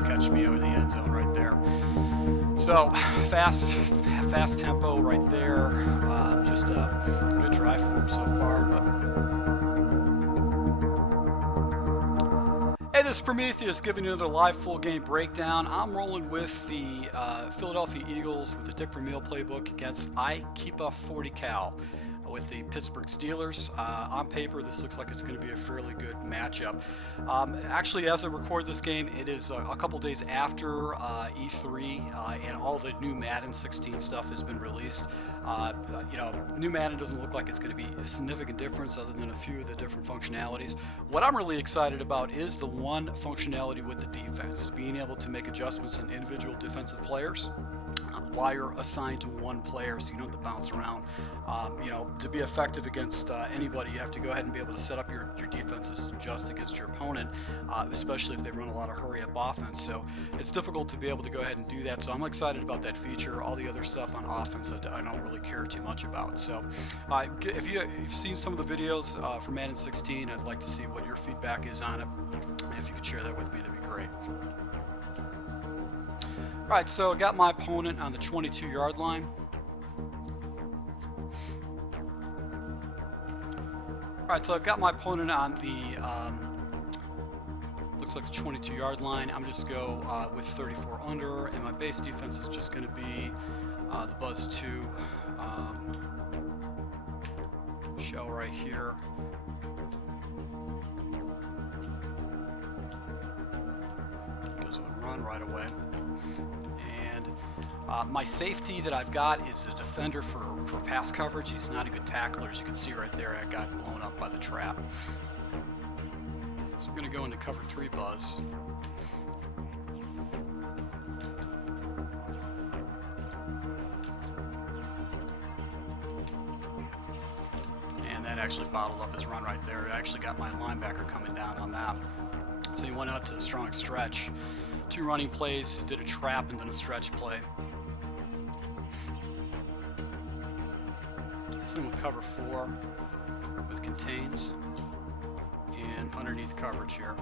base catch me out of the end zone right there. So fast tempo right there. Just a good drive for him so far. Hey, this is Prometheus giving you another live full game breakdown. I'm rolling with the Philadelphia Eagles with the Dick Vermeil playbook against I Keep a 40 Cal with the Pittsburgh Steelers. On paper, this looks like it's going to be a fairly good matchup. Actually, as I record this game, it is a couple days after E3 and all the new Madden 16 stuff has been released. New Madden doesn't look like it's going to be a significant difference other than a few of the different functionalities. What I'm really excited about is the one functionality with the defense, being able to make adjustments on individual defensive players while you're assigned to one player, so you don't have to bounce around. To be effective against anybody, you have to go ahead and be able to set up your defenses and adjust against your opponent, especially if they run a lot of hurry-up offense. So it's difficult to be able to go ahead and do that. So I'm excited about that feature. All the other stuff on offense I don't really care too much about. So if you've seen some of the videos for Madden 16, I'd like to see what your feedback is on it. If you could share that with me, that'd be great. Alright, so I got my opponent on the 22-yard line. Alright, so I've got my opponent on the, looks like the 22-yard line. I'm just go with 34 under, and my base defense is just going to be the Buzz 2 shell right here. Goes with a run right away. My safety that I've got is a defender for pass coverage. He's not a good tackler, as you can see right there. I got blown up by the trap. So I'm going to go into cover 3 Buzz. And that actually bottled up his run right there. I actually got my linebacker coming down on that. So he went out to the strong stretch. 2 running plays, did a trap and then a stretch play. It's in with cover 4 with contains and underneath coverage here.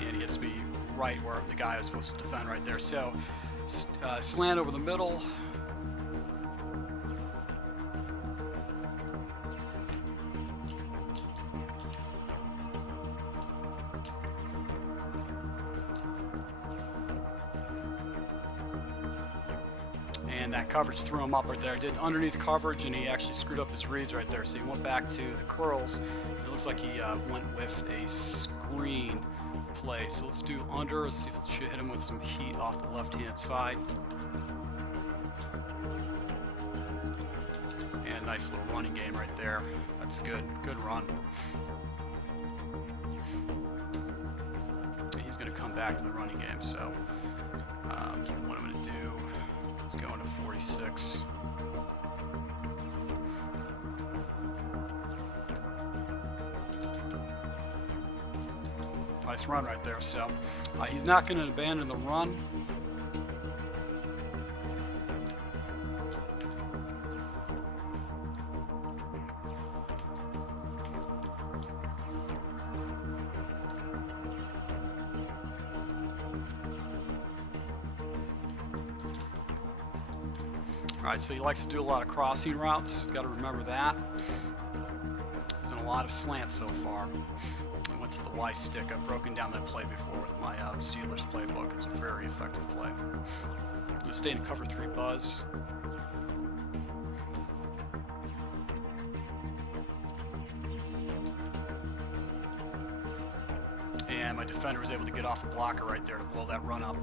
And he hits me right where the guy was supposed to defend right there. So slant over the middle. And that coverage threw him up right there. Did underneath coverage, and he actually screwed up his reads right there. So he went back to the curls. It looks like he went with a screen play. So let's do under. Let's see if it should hit him with some heat off the left-hand side. And nice little running game right there. That's good. Good run. And he's going to come back to the running game. So what I'm going to do, going to 46. Nice run right there. So he's not going to abandon the run. Alright, so he likes to do a lot of crossing routes. Got to remember that. He's done a lot of slants so far. I went to the Y stick. I've broken down that play before with my Steelers playbook. It's a very effective play. I'm going to stay in cover 3 Buzz. And my defender was able to get off a blocker right there to blow that run up.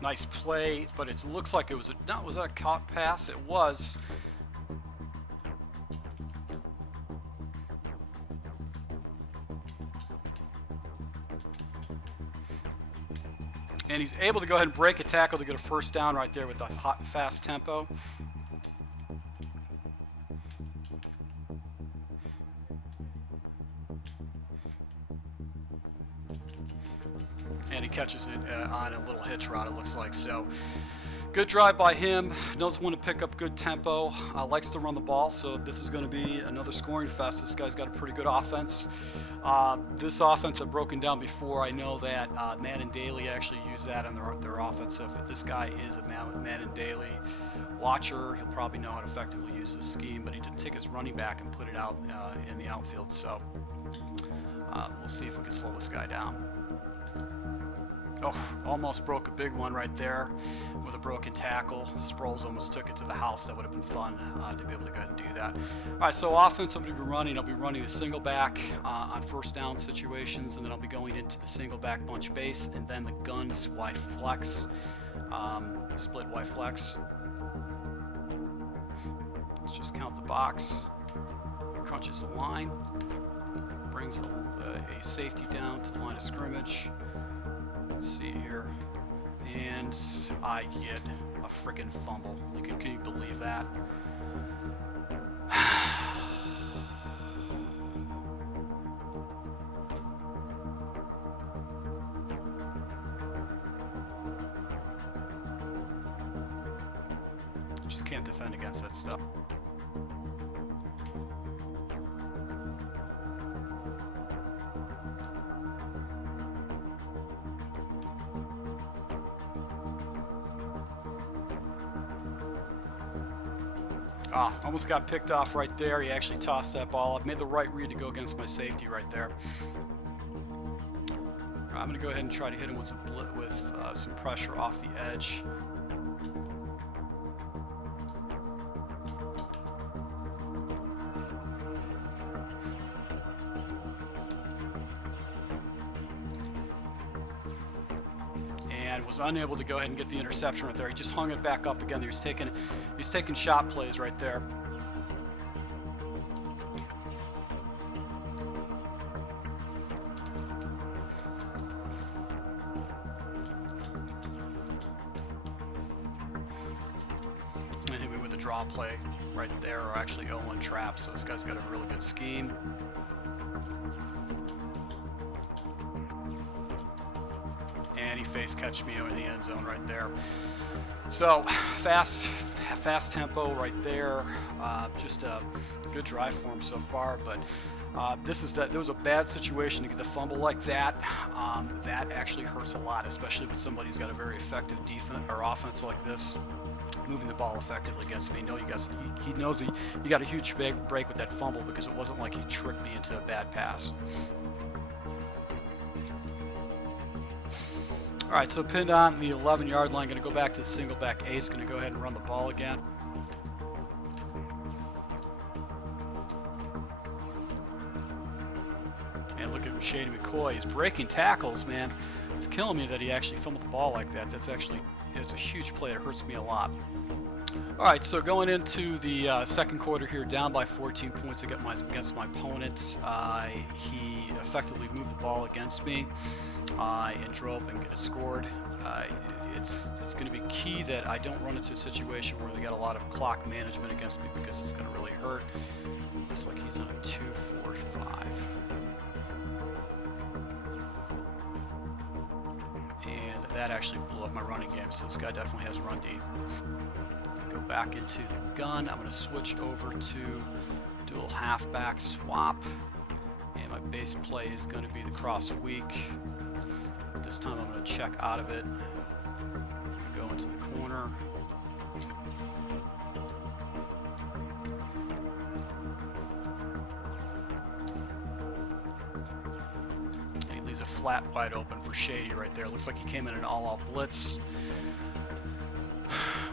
Nice play, but it looks like it was was that a caught pass? It was. And he's able to go ahead and break a tackle to get a first down right there with the hot, fast tempo. And he catches it on a little hitch route, it looks like. So Good drive by him. Knows when to pick up good tempo. Likes to run the ball, so this is going to be another scoring fest. This guy's got a pretty good offense. This offense I've broken down before. I know that Madden Daily actually use that in their offense. So if this guy is a Madden Daily watcher, he'll probably know how to effectively use this scheme. But he did take his running back and put it out in the outfield. So we'll see if we can slow this guy down. Oh, almost broke a big one right there with a broken tackle. Sproles almost took it to the house. That would have been fun to be able to go ahead and do that. All right, so offense I'm going to be running. I'll be running a single back on first down situations, and then I'll be going into the single back bunch base, and then the guns Y flex, split Y flex. Let's just count the box. Crunches the line, brings a safety down to the line of scrimmage. Let's see here, and I get a freaking fumble. Can you believe that? Just can't defend against that stuff. Almost got picked off right there. He actually tossed that ball up. Made the right read to go against my safety right there. I'm going to go ahead and try to hit him with some pressure off the edge. Was unable to go ahead and get the interception right there. He just hung it back up again. He's taking shot plays right there. And hit me with a draw play right there, or actually 0-1 trap. So this guy's got a really good scheme. And he face catched me in the end zone right there. So fast tempo right there. Just a good drive for him so far. But there was a bad situation to get the fumble like that. That actually hurts a lot, especially with somebody who's got a very effective defense or offense like this, moving the ball effectively against me. He knows he got a huge break with that fumble, because it wasn't like he tricked me into a bad pass. All right, so pinned on the 11-yard line. Going to go back to the single back ace. Going to go ahead and run the ball again. And look at Shady McCoy. He's breaking tackles, man. It's killing me that he actually fumbled the ball like that. It's a huge play. It hurts me a lot. All right, so going into the second quarter here, down by 14 points against my opponent. He effectively moved the ball against me and drove and scored. It's going to be key that I don't run into a situation where they got a lot of clock management against me, because it's going to really hurt. Looks like he's on a 2-4-5. And that actually blew up my running game, so this guy definitely has run D. Go back into the gun. I'm going to switch over to dual halfback swap, and my base play is going to be the cross weak. This time I'm going to check out of it, go into the corner. He leaves a flat wide open for Shady right there. Looks like he came in an all-out blitz,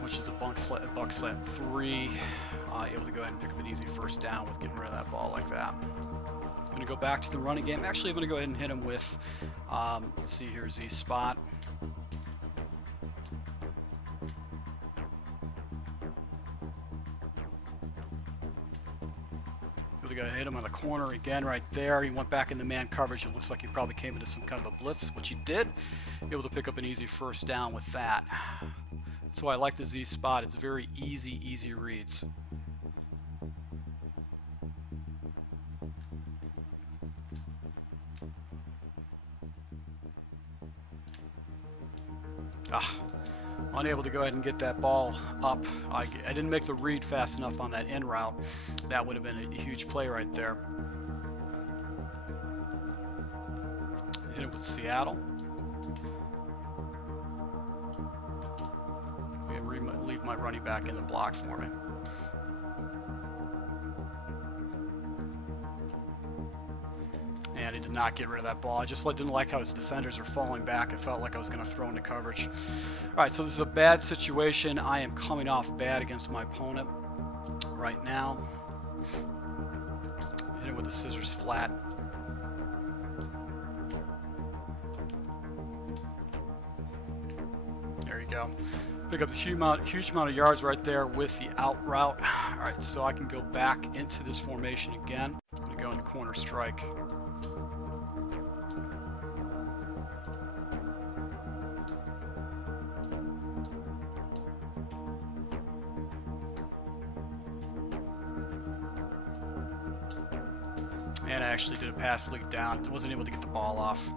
which is a buck slant 3. Able to go ahead and pick up an easy first down with getting rid of that ball like that. I'm going to go back to the running game. Actually, I'm going to go ahead and hit him with, let's see here, Z spot. Able to go hit him on the corner again right there. He went back in the man coverage. It looks like he probably came into some kind of a blitz, which he did. Able to pick up an easy first down with that. That's why I like the Z spot. It's very easy reads. unable to go ahead and get that ball up. I didn't make the read fast enough on that in route. That would have been a huge play right there. Hit it with Seattle. Leave my running back in the block for me. And he did not get rid of that ball. I just didn't like how his defenders are falling back. I felt like I was going to throw into coverage. All right, so this is a bad situation. I am coming off bad against my opponent right now. Hit it with the scissors flat. There you go. Pick up a huge amount of yards right there with the out route. All right, so I can go back into this formation again. I'm going to go into corner strike. And I actually did a pass leak down. Wasn't able to get the ball off.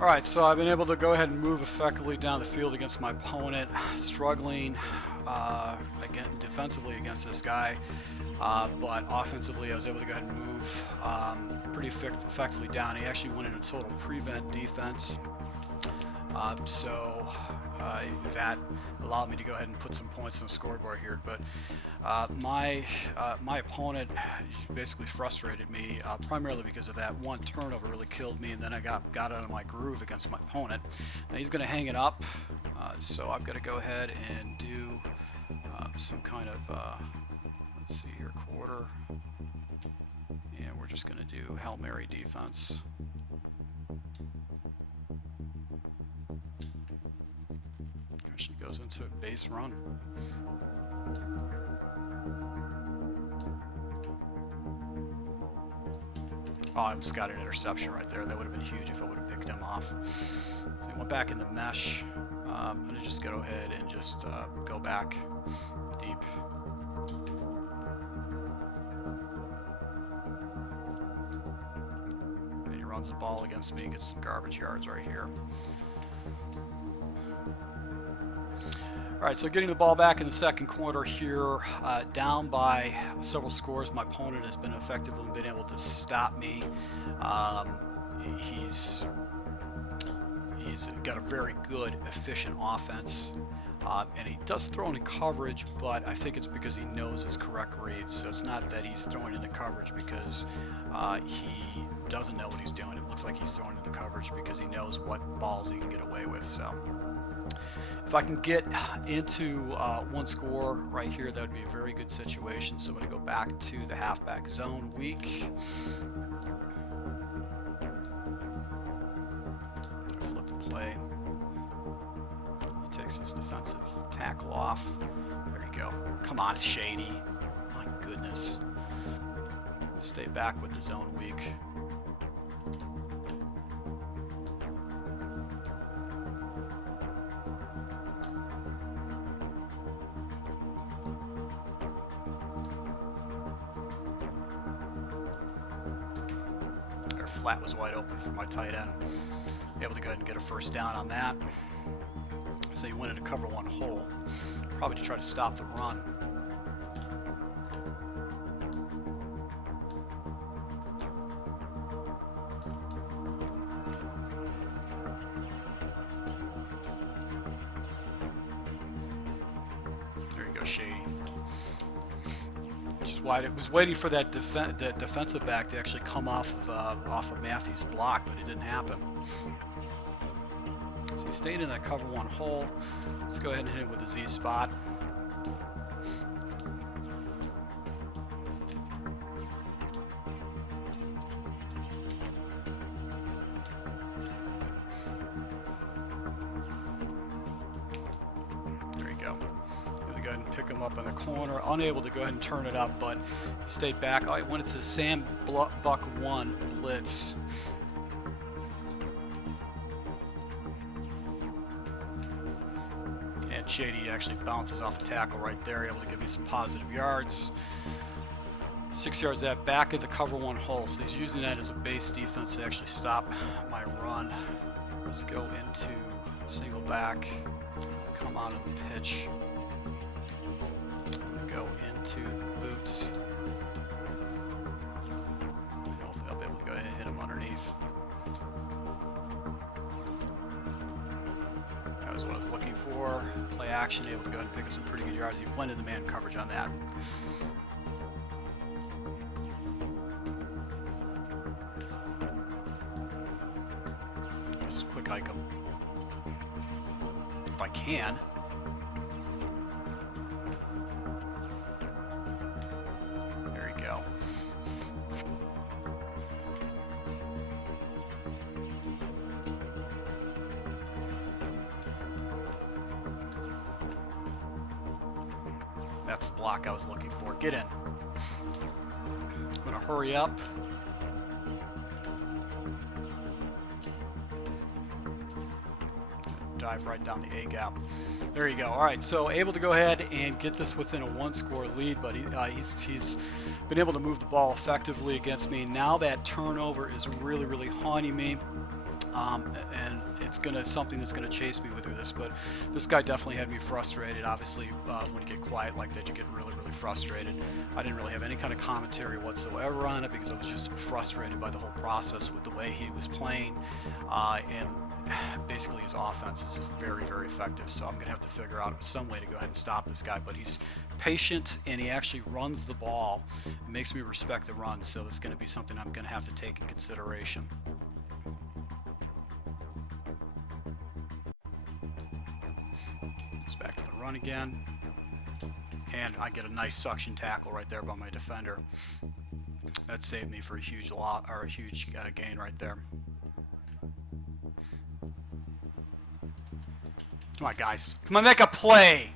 Alright, so I've been able to go ahead and move effectively down the field against my opponent, struggling again defensively against this guy, but offensively I was able to go ahead and move pretty effectively down. He actually went into total prevent defense, so that allowed me to go ahead and put some points on the scoreboard here. But my opponent basically frustrated me primarily because of that one turnover. Really killed me, and then I got out of my groove against my opponent. Now he's going to hang it up, so I've got to go ahead and do some kind of let's see here, quarter, and we're just going to do Hail Mary defense. Actually goes into a base run. Oh, I just got an interception right there. That would have been huge if I would have picked him off. So he went back in the mesh. I'm going to just go ahead and just go back deep. And he runs the ball against me, gets some garbage yards right here. All right, so getting the ball back in the second quarter here, down by several scores. My opponent has been effective in being able to stop me. He's got a very good, efficient offense, and he does throw into coverage, but I think it's because he knows his correct reads. So it's not that he's throwing into coverage because he doesn't know what he's doing. It looks like he's throwing into coverage because he knows what balls he can get away with. So if I can get into one score right here, that would be a very good situation. So I'm going to go back to the halfback zone weak. Flip the play. He takes his defensive tackle off. There you go. Come on, Shady. My goodness. Stay back with the zone weak. Flat was wide open for my tight end. Able to go ahead and get a first down on that. So you went into cover one hole, probably to try to stop the run. There you go, Shady. Wide. It was waiting for that defensive back to actually come off of Matthew's block, but it didn't happen. So he stayed in that cover one hole. Let's go ahead and hit it with a Z spot. There you go. Go ahead and pick him up in the corner. Unable to go ahead and turn it up, but he stayed back. Oh, he went into Sam Buck 1 blitz. And Shady actually bounces off a tackle right there, able to give me some positive yards. 6 yards that back at the cover one hole, so he's using that as a base defense to actually stop my run. Let's go into single back, come out of the pitch. Go into the boots. Hopefully I'll be able to go ahead and hit him underneath. That was what I was looking for. Play action, able to go ahead and pick up some pretty good yards. He went into man coverage on that. Just quick hike him. If I can. That's the block I was looking for. Get in. I'm going to hurry up. Dive right down the A gap. There you go. All right, so able to go ahead and get this within a one-score lead, but he's been able to move the ball effectively against me. Now that turnover is really haunting me. And it's something that's gonna chase me through this. But this guy definitely had me frustrated. Obviously, when you get quiet like that, you get really frustrated. I didn't really have any kind of commentary whatsoever on it because I was just frustrated by the whole process with the way he was playing, and basically his offense is very effective. So I'm gonna have to figure out some way to go ahead and stop this guy. But he's patient and he actually runs the ball. It makes me respect the run. So that's gonna be something I'm gonna have to take in consideration. Goes back to the run again, and I get a nice suction tackle right there by my defender. That saved me for a huge gain right there. Come on, guys. Come on, make a play!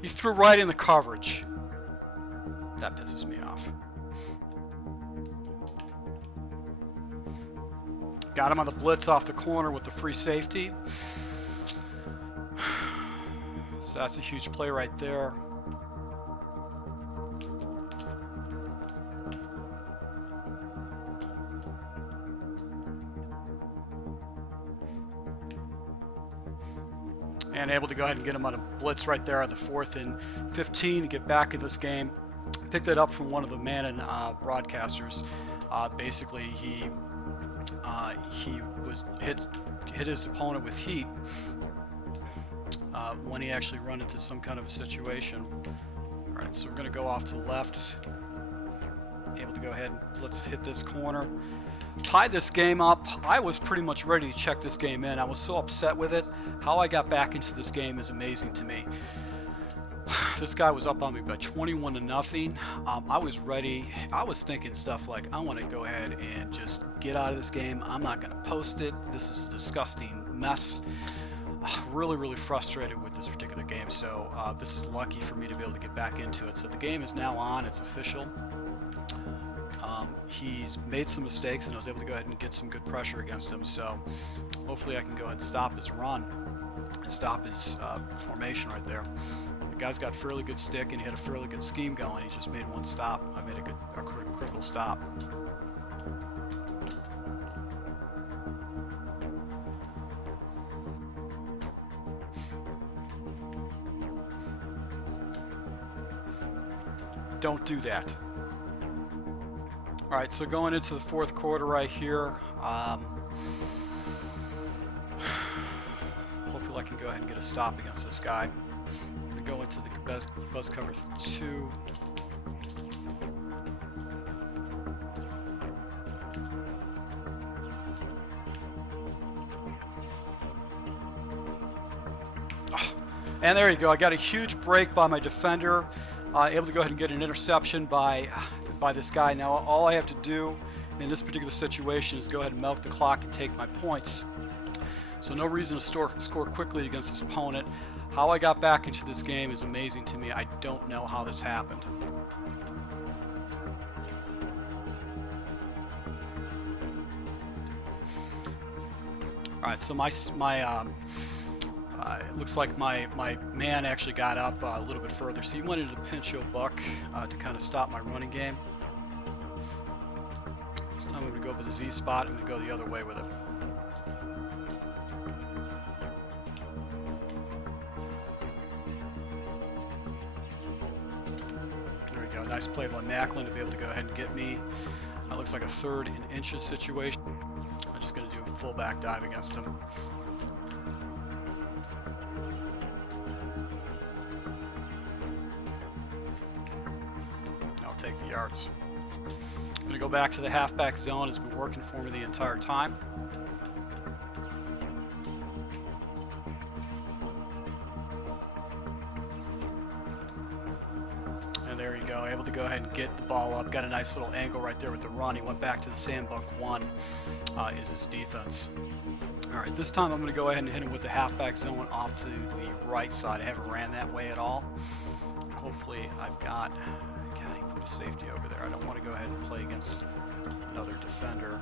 He threw right in the coverage. That pisses me off. Got him on the blitz off the corner with the free safety. So that's a huge play right there. And able to go ahead and get him on a blitz right there on the 4th and 15 to get back in this game. Picked that up from one of the Madden broadcasters. Basically, he was hit his opponent with heat when he actually run into some kind of a situation. All right, so we're going to go off to the left. Able to go ahead and let's hit this corner. Tied this game up. I was pretty much ready to check this game in. I was so upset with it. How I got back into this game is amazing to me. This guy was up on me by 21-0. I was ready. I was thinking stuff like, I want to go ahead and just get out of this game. I'm not going to post it. This is a disgusting mess. Really, really frustrated with this particular game. So this is lucky for me to be able to get back into it. So the game is now on. It's official. He's made some mistakes, and I was able to go ahead and get some good pressure against him. So hopefully I can go ahead and stop his run and stop his formation right there. The guy's got fairly good stick, and he had a fairly good scheme going. He just made one stop. I made a critical stop. Don't do that. All right, so going into the 4th quarter right here, hopefully I can go ahead and get a stop against this guy. I'm going to go into the buzz cover 2. And there you go. I got a huge break by my defender. Able to go ahead and get an interception by this guy. Now all I have to do in this particular situation is go ahead and milk the clock and take my points. So no reason to score quickly against this opponent. How I got back into this game is amazing to me. I don't know how this happened. All right, so it looks like my man actually got up a little bit further, so he went into the pinch yo buck to kind of stop my running game. This time I'm going to go for the Z spot. I'm going to go the other way with it. There we go. Nice play by Macklin to be able to go ahead and get me. Looks like a 3rd and inches situation. I'm just going to do a full back dive against him. Take the yards. I'm going to go back to the halfback zone. It's been working for me the entire time. And there you go. Able to go ahead and get the ball up. Got a nice little angle right there with the run. He went back to the sandbuck 1 is his defense. All right, this time I'm going to go ahead and hit him with the halfback zone off to the right side. I haven't ran that way at all. Hopefully I've got a safety over there. I don't want to go ahead and play against another defender.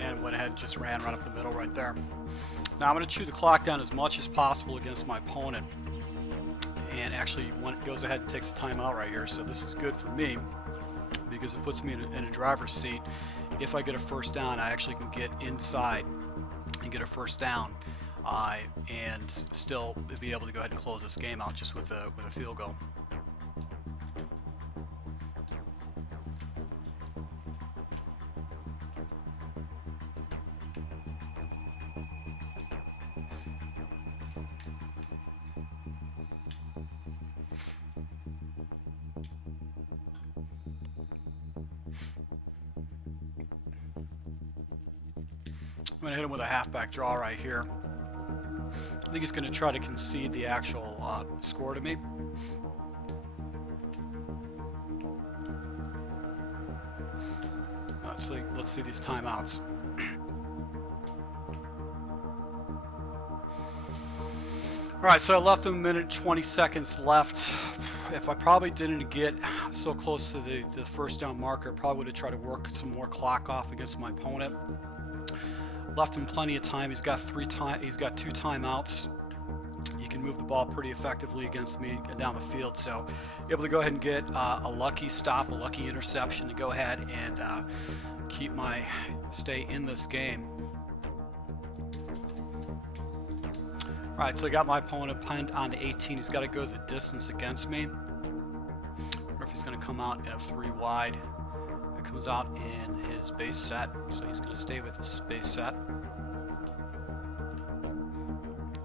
And went ahead and just ran right up the middle right there. Now I'm going to chew the clock down as much as possible against my opponent. And actually goes ahead and takes a timeout right here. So this is good for me because it puts me in a driver's seat. If I get a first down, I actually can get inside and get a first down and still be able to go ahead and close this game out just with a field goal. I'm going to hit him with a halfback draw right here. I think he's going to try to concede the actual score to me. let's see these timeouts. All right, so I left them a minute 20 seconds left. If I probably didn't get so close to the first down marker, I probably would have tried to work some more clock off against my opponent. Left him plenty of time. He's got two timeouts. You can move the ball pretty effectively against me down the field, so able to go ahead and get a lucky stop, a lucky interception to go ahead and stay in this game. All right, so I got my opponent pinned on the 18. He's got to go the distance against me. Or if he's going to come out in a 3 wide. It comes out in his base set, so he's going to stay with his base set.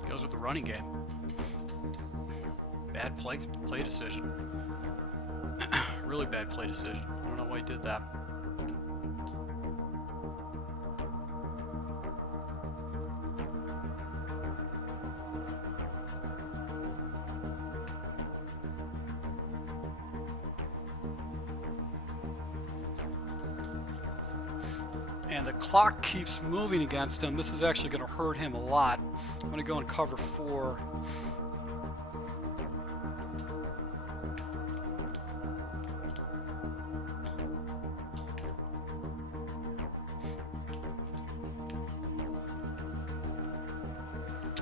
He goes with the running game. Bad play decision. Really bad play decision. I don't know why he did that. And the clock keeps moving against him. This is actually going to hurt him a lot. I'm going to go and cover 4.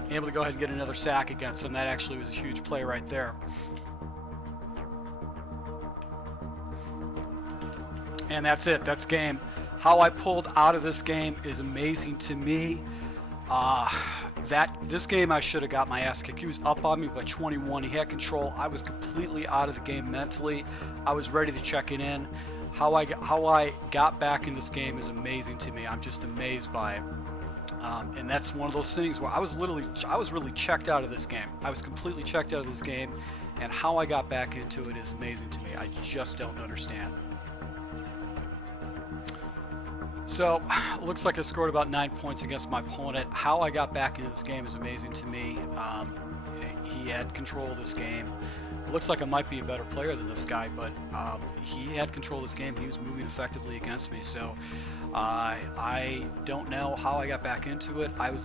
Able to go ahead and get another sack against him. That actually was a huge play right there. And that's it. That's game. How I pulled out of this game is amazing to me. This game I should have got my ass kicked. He was up on me by 21. He had control. I was completely out of the game mentally. I was ready to check it in. How I got back in this game is amazing to me. I'm just amazed by it. And that's one of those things where I was really checked out of this game. I was completely checked out of this game, and how I got back into it is amazing to me. I just don't understand. So, looks like I scored about 9 points against my opponent. How I got back into this game is amazing to me. He had control of this game. It looks like I might be a better player than this guy, but he had control of this game. He was moving effectively against me, so I don't know how I got back into it. I was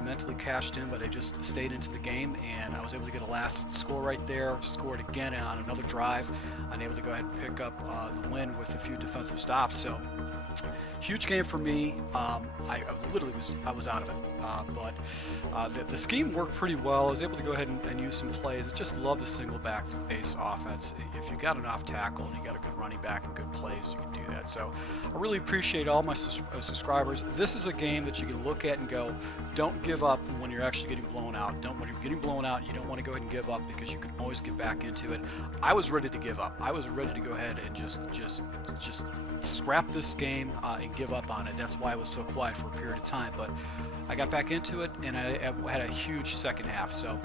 mentally cashed in, but I just stayed into the game, and I was able to get a last score right there, scored again on another drive. I'm able to go ahead and pick up the win with a few defensive stops. So huge game for me. I was out of it, but the scheme worked pretty well. I was able to go ahead and use some plays. I just love the single back base offense. If you got an off tackle and you got a good running back and good plays, you can do that. So I really appreciate all my subscribers. This is a game that you can look at and go, don't give up when you're actually getting blown out. When you're getting blown out, you don't want to go ahead and give up, because you can always get back into it. I was ready to give up. I was ready to go ahead and just scrap this game and give up on it. That's why I was so quiet for a period of time, but I got back into it, and I had a huge second half. So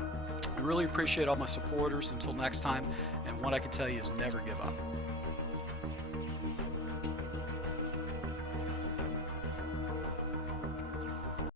I really appreciate all my supporters. Until next time, and what I can tell you is never give up.